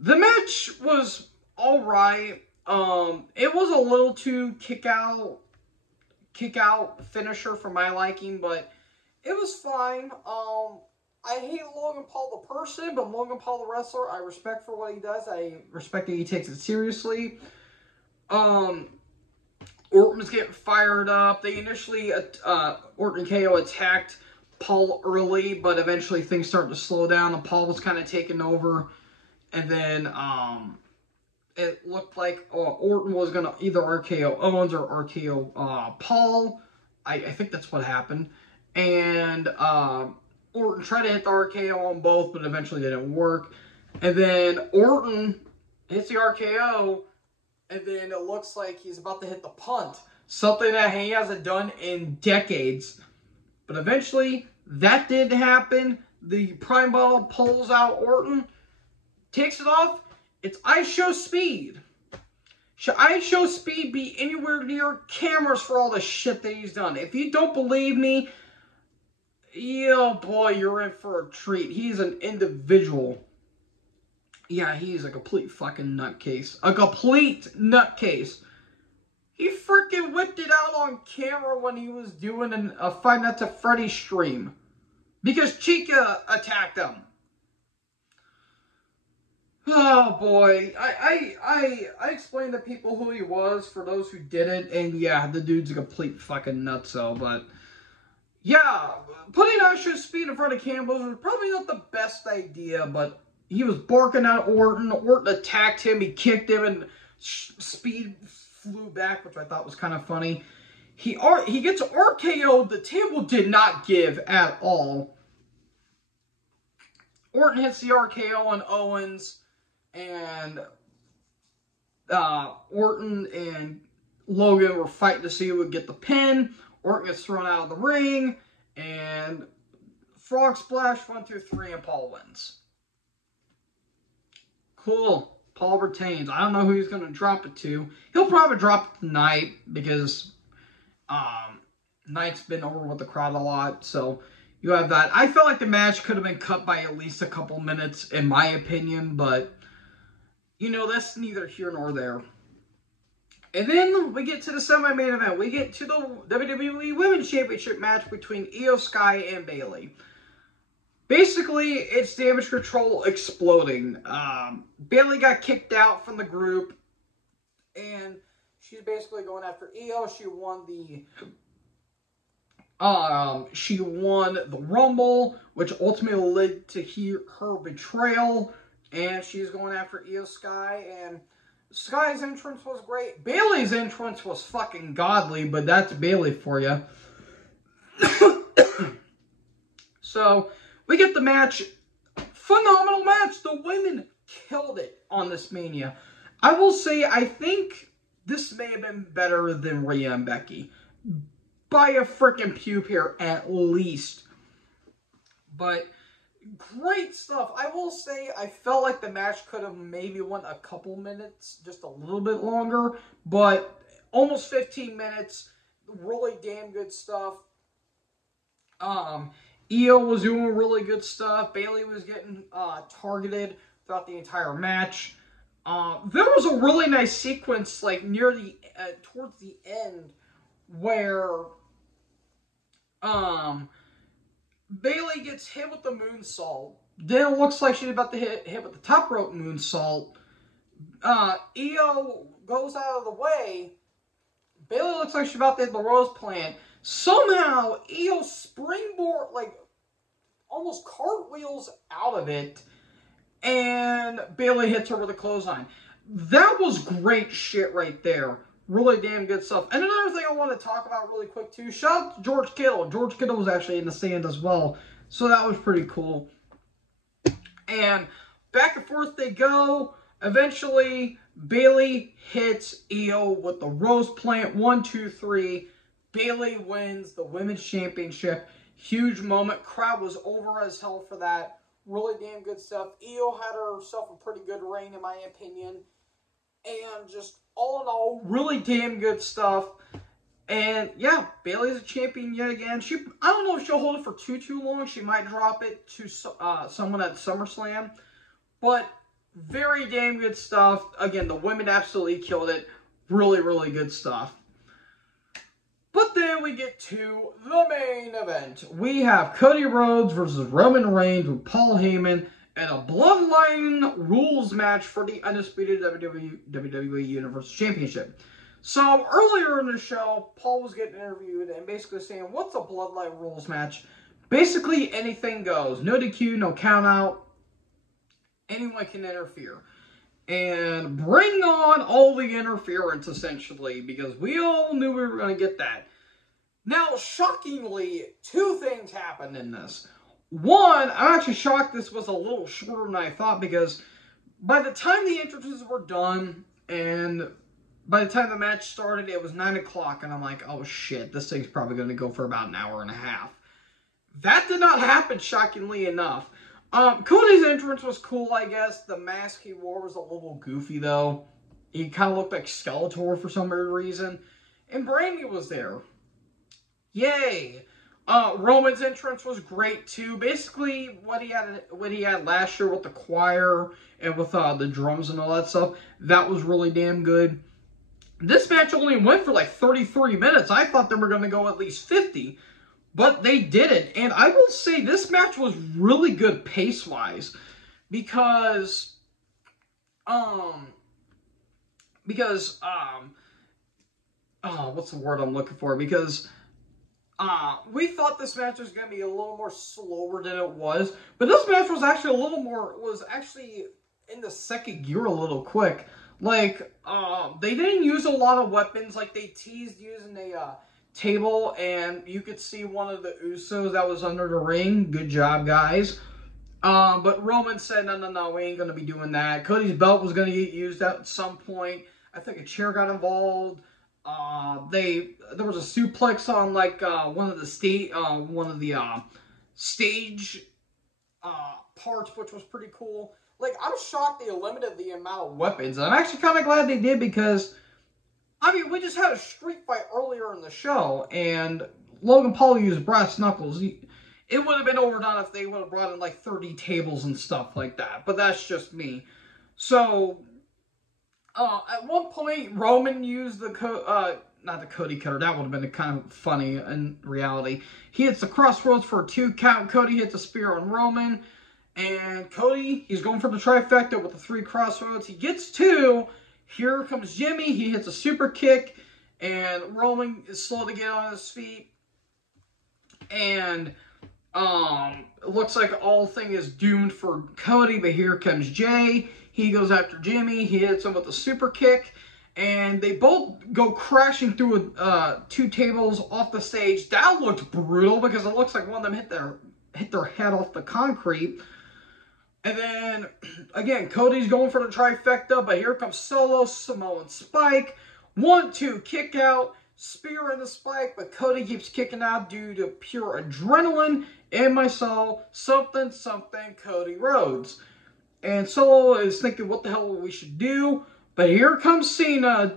The match was alright. It was a little too kick out finisher for my liking, but it was fine. I hate Logan Paul the person, but Logan Paul the wrestler, I respect for what he does. I respect that he takes it seriously. Orton's getting fired up. They initially, Orton and KO attacked Paul early, but eventually things started to slow down, and Paul was kind of taking over. And then, it looked like Orton was going to either RKO Owens or RKO Paul. I think that's what happened. And Orton tried to hit the RKO on both, but eventually didn't work. And then Orton hits the RKO, and then it looks like he's about to hit the punt. Something that he hasn't done in decades. But eventually, that did happen. The Prime Bottle pulls out Orton, takes it off. It's I Show Speed. Should I Show Speed be anywhere near cameras for all the shit that he's done? If you don't believe me, oh boy, you're in for a treat. He's an individual. Yeah, he's a complete fucking nutcase. A complete nutcase. He freaking whipped it out on camera when he was doing a Five Nights at Freddy's stream. Because Chica attacked him. Oh boy, I explained to people who he was for those who didn't, and yeah, the dude's a complete fucking nutso, but yeah, putting I Show Speed in front of Campbell was probably not the best idea, but he was barking at Orton. Orton attacked him, he kicked him, and Speed flew back, which I thought was kind of funny. He gets RKO'd, the table did not give at all. Orton hits the RKO on Owens, and Orton and Logan were fighting to see who would get the pin. Orton gets thrown out of the ring, and Frog Splash, 1, 2, 3, and Paul wins. Cool. Paul retains. I don't know who he's going to drop it to. He'll probably drop it tonight, because Knight's been over with the crowd a lot, so you have that. I felt like the match could have been cut by at least a couple minutes, in my opinion, but you know, that's neither here nor there. And then we get to the semi-main event. We get to the WWE Women's Championship match between Io Sky and Bayley. Basically, it's Damage Control exploding. Bayley got kicked out from the group, and she's basically going after Io. She won the Rumble, which ultimately led to her betrayal, and she's going after Io Sky, and Sky's entrance was great. Bayley's entrance was fucking godly, but that's Bayley for you. So, we get the match. Phenomenal match. The women killed it on this Mania. I will say, I think this may have been better than Rhea and Becky. By a freaking pube here, at least. But, great stuff. I will say, I felt like the match could have maybe went a couple minutes, just a little bit longer. But, almost 15 minutes. Really damn good stuff. Io was doing really good stuff. Bayley was getting targeted throughout the entire match. There was a really nice sequence, like near the towards the end, where Bayley gets hit with the moonsault. Then it looks like she's about to hit with the top rope moonsault. Io goes out of the way. Bayley looks like she's about to hit the rose plant. Somehow, Io springboard, like, almost cartwheels out of it, and Bayley hits her with a clothesline. That was great shit right there. Really damn good stuff. And another thing I want to talk about really quick, too. Shout out to George Kittle. George Kittle was actually in the stand as well, so that was pretty cool. And back and forth they go. Eventually, Bayley hits Io with the rose plant. 1, 2, 3. Bayley wins the Women's Championship. Huge moment. Crowd was over as hell for that. Really damn good stuff. Io had herself a pretty good reign, in my opinion. And just all in all, really damn good stuff. And yeah, Bayley's a champion yet again. I don't know if she'll hold it for too long. She might drop it to someone at SummerSlam. But very damn good stuff. Again, the women absolutely killed it. Really, really good stuff. But then we get to the main event. We have Cody Rhodes versus Roman Reigns with Paul Heyman in a Bloodline rules match for the undisputed WWE Universal Championship. So earlier in the show, Paul was getting interviewed and basically saying, what's a Bloodline rules match? Basically anything goes. No DQ, no count out. Anyone can interfere. And bring on all the interference, essentially, because we all knew we were going to get that. Now, shockingly, two things happened in this. One, I'm actually shocked this was a little shorter than I thought, because by the time the entrances were done, and by the time the match started, it was 9 o'clock, and I'm like, oh shit, this thing's probably going to go for about an hour and a half. That did not happen, shockingly enough. Cody's entrance was cool, I guess. The mask he wore was a little goofy, though. He kind of looked like Skeletor for some weird reason. And Brandy was there. Yay! Roman's entrance was great, too. Basically, what he had last year with the choir and with the drums and all that stuff, that was really damn good. This match only went for like 33 minutes. I thought they were going to go at least 50. But they didn't, and I will say this match was really good pace-wise, because, what's the word I'm looking for? Because, we thought this match was going to be a little more slower than it was, but this match was actually actually in the second gear a little quick. Like, they didn't use a lot of weapons, like they teased using a, table, and you could see one of the Usos that was under the ring. Good job, guys. But Roman said, no, we ain't going to be doing that. Cody's belt was going to get used at some point. I think a chair got involved. There was a suplex on, like, one of the stage parts, which was pretty cool. Like, I'm shocked they limited the amount of weapons. And I'm actually kind of glad they did, because I mean, we just had a street fight earlier in the show, and Logan Paul used brass knuckles. It would have been overdone if they would have brought in like 30 tables and stuff like that, but that's just me. So, At one point, Roman used not the Cody cutter. That would have been kind of funny in reality. He hits the crossroads for a 2 count. Cody hits a spear on Roman. And Cody, he's going for the trifecta with the 3 crossroads. He gets 2. Here comes Jimmy. He hits a super kick. And Roman is slow to get on his feet. And it looks like all thing is doomed for Cody. But here comes Jay. He goes after Jimmy. He hits him with a super kick. And they both go crashing through 2 tables off the stage. That looked brutal because it looks like one of them hit their head off the concrete. And then, again, Cody's going for the trifecta, but here comes Solo, Samoan Spike. 1-2, kick out, spear in the Spike, but Cody keeps kicking out due to pure adrenaline. In my soul, something, Cody Rhodes. And Solo is thinking, what the hell we should do? But here comes Cena.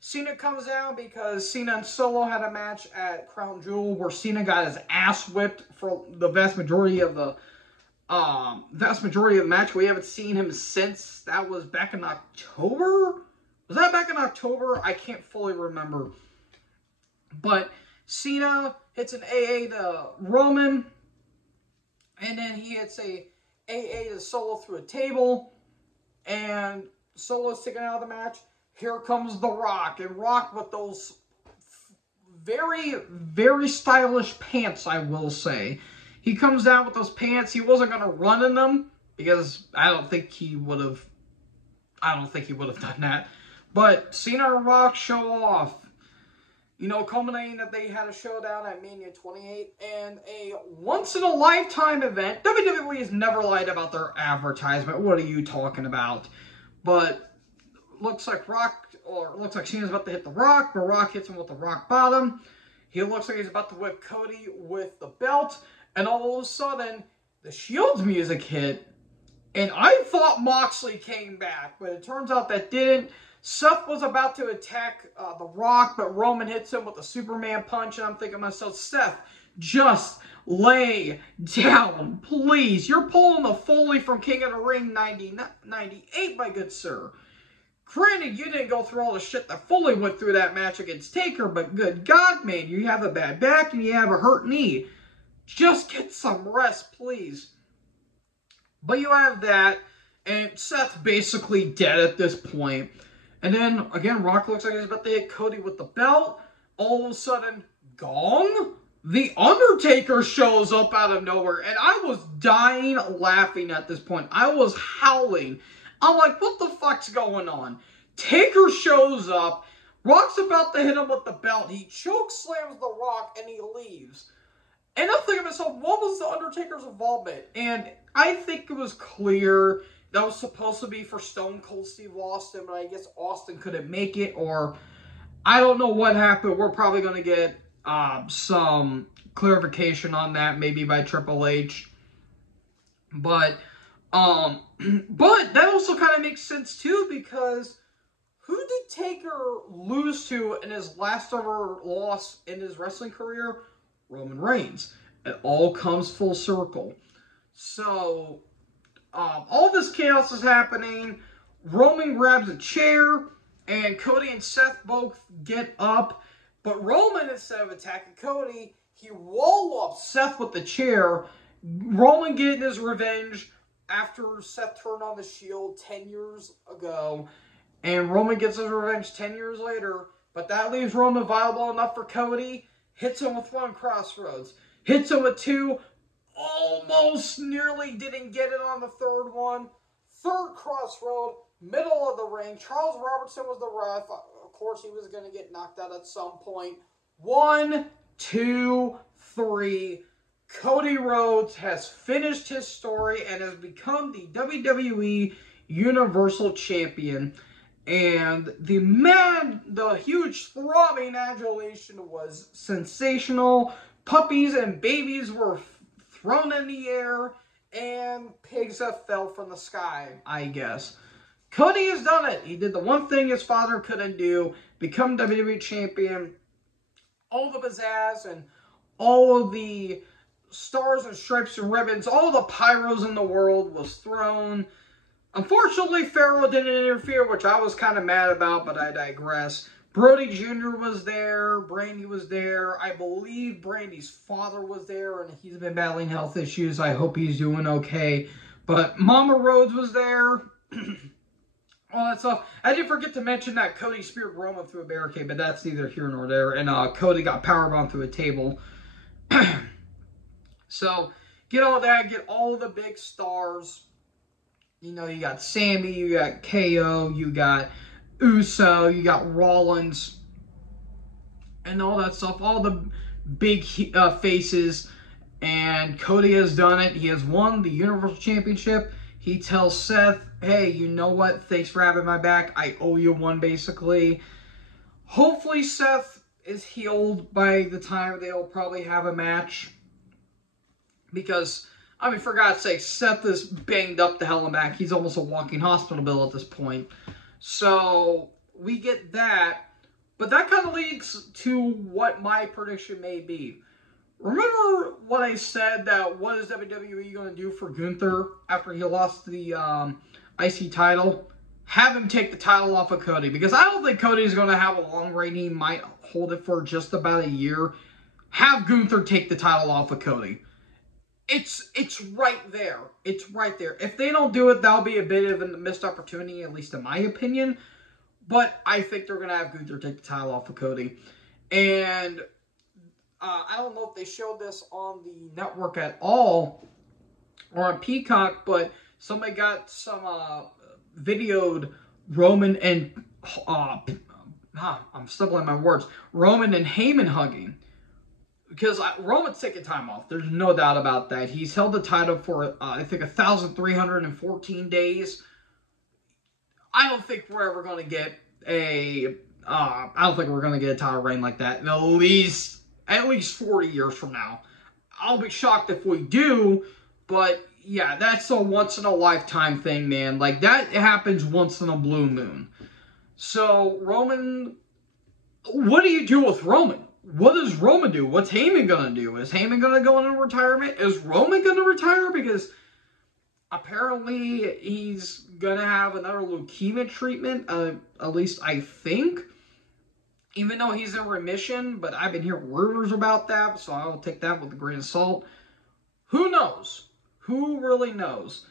Cena comes out because Cena and Solo had a match at Crown Jewel where Cena got his ass whipped for the vast majority of the match. We haven't seen him since. That was back in October? Was that back in October? I can't fully remember. But Cena hits an AA to Roman. And then he hits a AA to Solo through a table. And Solo's taken out of the match. Here comes The Rock. And Rock with those very, very stylish pants, I will say. He comes out with those pants. He wasn't going to run in them because I don't think he would have done that. But Cena and Rock show off. You know, culminating that they had a showdown at Mania 28 and a once-in-a-lifetime event. WWE has never lied about their advertisement. What are you talking about? But looks like Cena's about to hit The Rock. The Rock hits him with the rock bottom. He looks like he's about to whip Cody with the belt. And all of a sudden, the Shield's music hit. And I thought Moxley came back, but it turns out that didn't. Seth was about to attack The Rock, but Roman hits him with a Superman punch. And I'm thinking to myself, Seth, just lay down, please. You're pulling the Foley from King of the Ring 98, my good sir. Granted, you didn't go through all the shit that Foley went through that match against Taker, but good God, man, you have a bad back and you have a hurt knee. Just get some rest, please. But you have that, and Seth's basically dead at this point. And then, again, Rock looks like he's about to hit Cody with the belt. All of a sudden, gong! The Undertaker shows up out of nowhere, and I was dying laughing at this point. I was howling. I'm like, what the fuck's going on? Taker shows up. Rock's about to hit him with the belt. He choke slams The Rock, and he leaves. And I'm thinking to myself, what was the Undertaker's involvement? And I think it was clear that was supposed to be for Stone Cold Steve Austin, but I guess Austin couldn't make it, or I don't know what happened. We're probably going to get some clarification on that, maybe by Triple H. But that also kind of makes sense too, because who did Taker lose to in his last ever loss in his wrestling career? Roman Reigns. It all comes full circle. So, all this chaos is happening. Roman grabs a chair, and Cody and Seth both get up. But Roman, instead of attacking Cody, he wall-ups Seth with the chair. Roman getting his revenge after Seth turned on the Shield 10 years ago. And Roman gets his revenge 10 years later. But that leaves Roman viable enough for Cody. Hits him with 1 crossroads. Hits him with 2. Almost nearly didn't get it on the 3rd one. 3rd crossroad. Middle of the ring. Charles Robertson was the ref. Of course, he was going to get knocked out at some point. 1, 2, 3. Cody Rhodes has finished his story and has become the WWE Universal Champion. And the huge throbbing adulation was sensational. Puppies and babies were thrown in the air, and pigs have fell from the sky, I guess. Cody has done it. He did the one thing his father couldn't do, become WWE Champion. All the pizzazz and all of the stars and stripes and ribbons, all the pyros in the world was thrown. Unfortunately, Pharaoh didn't interfere, which I was kind of mad about, but I digress. Brody Jr. was there. Brandy was there. I believe Brandy's father was there, and he's been battling health issues. I hope he's doing okay. But Mama Rhodes was there. All that stuff. I did forget to mention that Cody speared Roman through a barricade, but that's neither here nor there. And Cody got powerbombed through a table. So, get all that. Get all the big stars. You know, you got Sammy, you got KO, you got Uso, you got Rollins, and all that stuff. All the big faces. And Cody has done it. He has won the Universal Championship. He tells Seth, hey, you know what? Thanks for having my back. I owe you one, basically. Hopefully Seth is healed by the time they'll probably have a match. Because, I mean, for God's sake, Seth is banged up the hell and back. He's almost a walking hospital bill at this point. So, we get that. But that kind of leads to what my prediction may be. Remember what I said that what is WWE going to do for Gunther after he lost the IC title? Have him take the title off of Cody. Because I don't think Cody's going to have a long reign. He might hold it for just about a year. Have Gunther take the title off of Cody. It's right there. It's right there. If they don't do it, that'll be a bit of a missed opportunity, at least in my opinion. But I think they're going to have Gunther take the title off of Cody. And I don't know if they showed this on the network at all or on Peacock, but somebody got some videoed Roman and I'm stumbling my words. Roman and Heyman hugging. Because Roman's taking time off. There's no doubt about that. He's held the title for, I think, 1,314 days. I don't think we're ever going to get a title reign like that in at least 40 years from now. I'll be shocked if we do, but yeah, that's a once-in-a-lifetime thing, man. Like, that happens once in a blue moon. So, Roman, what do you do with Roman? What does Roman do? What's Heyman going to do? Is Heyman going to go into retirement? Is Roman going to retire? Because apparently he's going to have another leukemia treatment, at least I think. Even though he's in remission, but I've been hearing rumors about that, so I'll take that with a grain of salt. Who knows? Who really knows?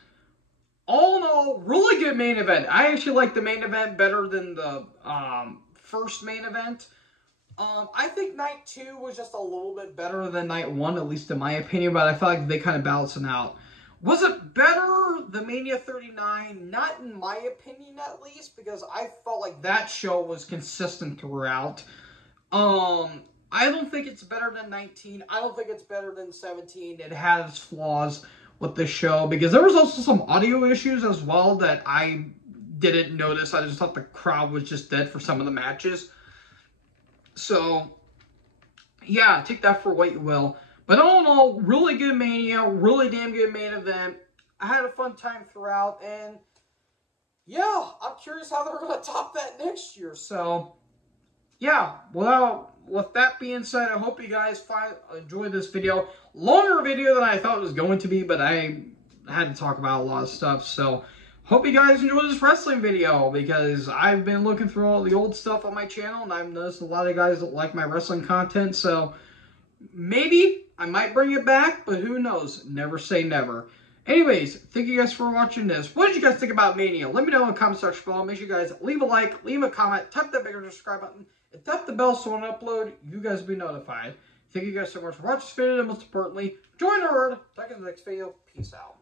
All in all, really good main event. I actually like the main event better than the first main event. I think night 2 was just a little bit better than night 1, at least in my opinion, but I feel like they kind of balance it out. Was it better than Mania 39? Not in my opinion, at least, because I felt like that show was consistent throughout. I don't think it's better than 19. I don't think it's better than 17. It has flaws with the show, because there was also some audio issues as well that I didn't notice. I just thought the crowd was just dead for some of the matches. So, yeah, take that for what you will. But all in all, really good Mania, really damn good main event. I had a fun time throughout, and yeah, I'm curious how they're going to top that next year. So, yeah, well, with that being said, I hope you guys enjoyed this video. Longer video than I thought it was going to be, but I had to talk about a lot of stuff. So, hope you guys enjoyed this wrestling video, because I've been looking through all the old stuff on my channel, and I've noticed a lot of guys that like my wrestling content. So, maybe I might bring it back, but who knows? Never say never. Anyways, thank you guys for watching this. What did you guys think about Mania? Let me know in the comment section below. Make sure you guys leave a like, leave a comment, tap that bigger subscribe button, and tap the bell so when I upload, you guys will be notified. Thank you guys so much for watching this video, and most importantly, join the herd. Talk in the next video. Peace out.